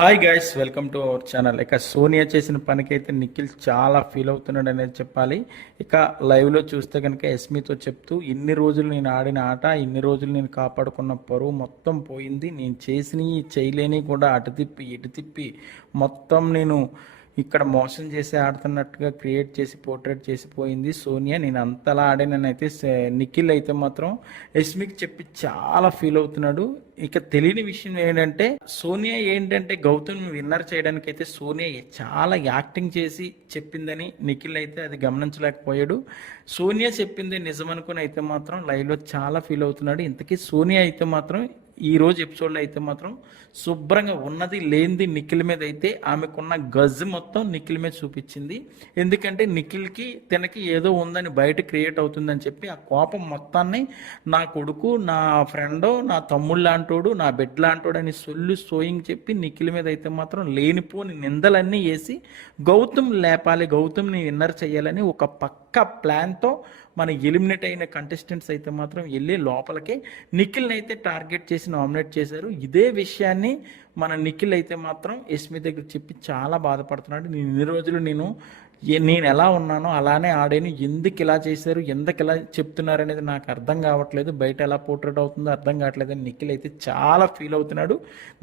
Hi guys welcome to our channel ఇక సోనియా చేసిన పనికైతే నిఖిల్ చాలా ఫీల్ అవుతున్నాడు అనేది చెప్పాలి. ఇక లైవ్లో చూస్తే కనుక ఎస్మితో చెప్తూ ఇన్ని రోజులు నేను ఆడిన ఆట ఇన్ని రోజులు నేను కాపాడుకున్న పరువు మొత్తం పోయింది. నేను చేసినవి చేయలేని కూడా అటు తిప్పి ఇటు తిప్పి మొత్తం నేను ఇక్కడ మోసం చేసి ఆడుతున్నట్టుగా క్రియేట్ చేసి పోర్ట్రేట్ చేసిపోయింది సోనియా. నేను అంతలా ఆడానైతే నిఖిల్ అయితే మాత్రం ఎస్మికి చెప్పి చాలా ఫీల్ అవుతున్నాడు. ఇక తెలియని విషయం ఏంటంటే సోనియా ఏంటంటే గౌతమ్ విన్నర్ చేయడానికి అయితే సోనియా చాలా యాక్టింగ్ చేసి చెప్పిందని నిఖిల్ అయితే అది గమనించలేకపోయాడు. సోనియా చెప్పింది నిజమనుకుని అయితే మాత్రం లైవ్లో చాలా ఫీల్ అవుతున్నాడు. ఇంతకీ సోనియా అయితే మాత్రం ఈ రోజు ఎపిసోడ్లో అయితే మాత్రం శుభ్రంగా ఉన్నది లేనిది నిఖిల్ మీద అయితే ఆమెకున్న గజ్ మొత్తం నిఖిల్ మీద చూపించింది. ఎందుకంటే నిఖిల్కి తనకి ఏదో ఉందని బయట క్రియేట్ అవుతుందని చెప్పి ఆ కోపం మొత్తాన్ని నా కొడుకు నా ఫ్రెండ్ నా తమ్ముడు లాంటోడు నా బిడ్డ లాంటోడు అని సొల్లు సోయింగ్ చెప్పి నిఖిల్ మీద అయితే మాత్రం లేనిపోని నిందలన్నీ వేసి గౌతమ్ లేపాలి గౌతమ్ని విన్నర్ చేయాలని ఒక పక్క ప్లాన్తో మన ఎలిమినేట్ అయిన కంటెస్టెంట్స్ అయితే మాత్రం వెళ్ళి లోపలికి నిఖిల్ని అయితే టార్గెట్ చేసి నామినేట్ చేశారు. ఇదే విషయాన్ని మన నిఖిల్ అయితే మాత్రం ఎస్మి దగ్గర చెప్పి చాలా బాధపడుతున్నాడు. నేను ఇన్ని రోజులు నేను నేను ఎలా ఉన్నానో అలానే ఆడాను ఎందుకు ఇలా చేశారు ఎందుకు ఇలా చెప్తున్నారు అనేది నాకు అర్థం కావట్లేదు. బయట ఎలా పోర్ట్రేట్ అవుతుందో అర్థం కావట్లేదు అని నిఖిల్ అయితే చాలా ఫీల్ అవుతున్నాడు.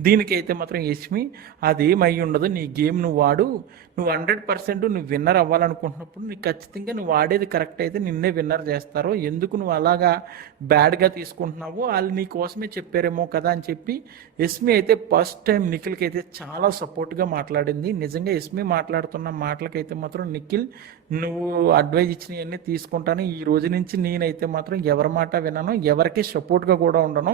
దీనికి అయితే మాత్రం యష్మి అదేమై ఉండదు నీ గేమ్ నువ్వు వాడు నువ్వు హండ్రెడ్ పర్సెంట్ నువ్వు విన్నర్ అవ్వాలనుకుంటున్నప్పుడు నీకు ఖచ్చితంగా నువ్వు ఆడేది కరెక్ట్ అయితే నిన్నే విన్నర్ చేస్తారు ఎందుకు నువ్వు అలాగా బ్యాడ్గా తీసుకుంటున్నావు వాళ్ళు నీ కోసమే చెప్పారేమో కదా అని చెప్పి యస్మి అయితే ఫస్ట్ టైం నిఖిల్కి అయితే చాలా సపోర్ట్గా మాట్లాడింది. నిజంగా ఎస్మి మాట్లాడుతున్న మాటలకైతే మాత్రం నిఖిల్ నువ్వు అడ్వైజ్ ఇచ్చినవన్నీ తీసుకుంటాను. ఈ రోజు నుంచి నేనైతే మాత్రం ఎవరి మాట వినను ఎవరికి సపోర్ట్గా కూడా ఉండను.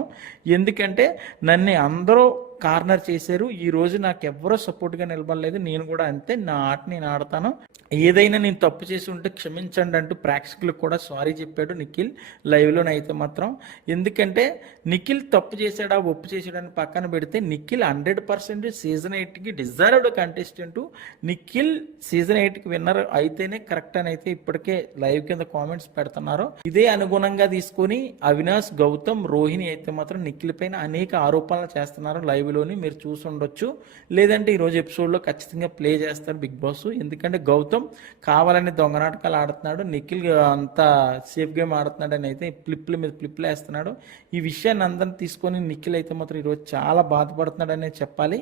ఎందుకంటే నన్ను అందరూ కార్నర్ చేశారు. ఈ రోజు నాకు ఎవరో సపోర్ట్గా నిలబడలేదు. నేను కూడా అంతే. నా ఆట నేను ఆడతాను. ఏదైనా నేను తప్పు చేసి ఉంటే క్షమించండి అంటూ ప్రేక్షకులకు కూడా సారీ చెప్పాడు నిఖిల్. లైవ్లోనైతే మాత్రం. ఎందుకంటే నిఖిల్ తప్పు చేశాడా ఒప్పు చేశాడని పక్కన పెడితే నిఖిల్ హండ్రెడ్ పర్సెంట్ సీజన్ ఎయిట్కి డిజర్వ్డ్ కంటెస్టెంట్. నిఖిల్ సీజన్ ఎయిట్కి విన్నర్ అయితేనే కరెక్ట్ అని అయితే ఇప్పటికే లైవ్ కింద కామెంట్స్ పెడుతున్నారు. ఇదే అనుగుణంగా తీసుకొని అవినాష్ గౌతమ్ రోహిణి అయితే మాత్రం నిఖిల్ పైన అనేక ఆరోపణలు చేస్తున్నారు లైవ్ లైవ్లోని మీరు చూసి ఉండొచ్చు లేదంటే ఈరోజు ఎపిసోడ్లో ఖచ్చితంగా ప్లే చేస్తారు బిగ్ బాస్. ఎందుకంటే గౌతమ్ కావాలని దొంగ నాటకాలు ఆడుతున్నాడు. నిఖిల్ అంత సేఫ్ గేమ్ ఆడుతున్నాడు అని అయితే ఫ్లిప్ల మీద ఫ్లిప్లు వేస్తున్నాడు. ఈ విషయాన్ని అందరిని తీసుకొని నిఖిల్ అయితే మాత్రం ఈరోజు చాలా బాధపడుతున్నాడు అనే చెప్పాలి.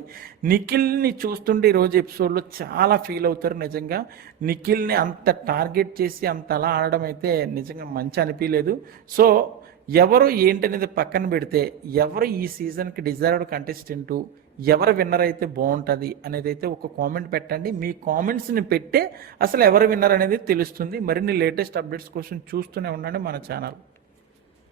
నిఖిల్ని చూస్తుంటే ఈరోజు ఎపిసోడ్లో చాలా ఫీల్ అవుతారు నిజంగా. నిఖిల్ని అంత టార్గెట్ చేసి అంత అలా ఆడడం అయితే నిజంగా మంచి అనిపించలేదు సో ఎవరు ఏంటనేది పక్కన పెడితే ఎవరు ఈ సీజన్కి డిజర్వ్డ్ కంటెస్టెంట్ ఎవరు విన్నర్ అయితే బాగుంటుంది అనేది అయితే ఒక కామెంట్ పెట్టండి. మీ కామెంట్స్ని పెట్టే అసలు ఎవరు విన్నర్ అనేది తెలుస్తుంది. మరిన్ని లేటెస్ట్ అప్డేట్స్ కోసం చూస్తూనే ఉండండి మన ఛానల్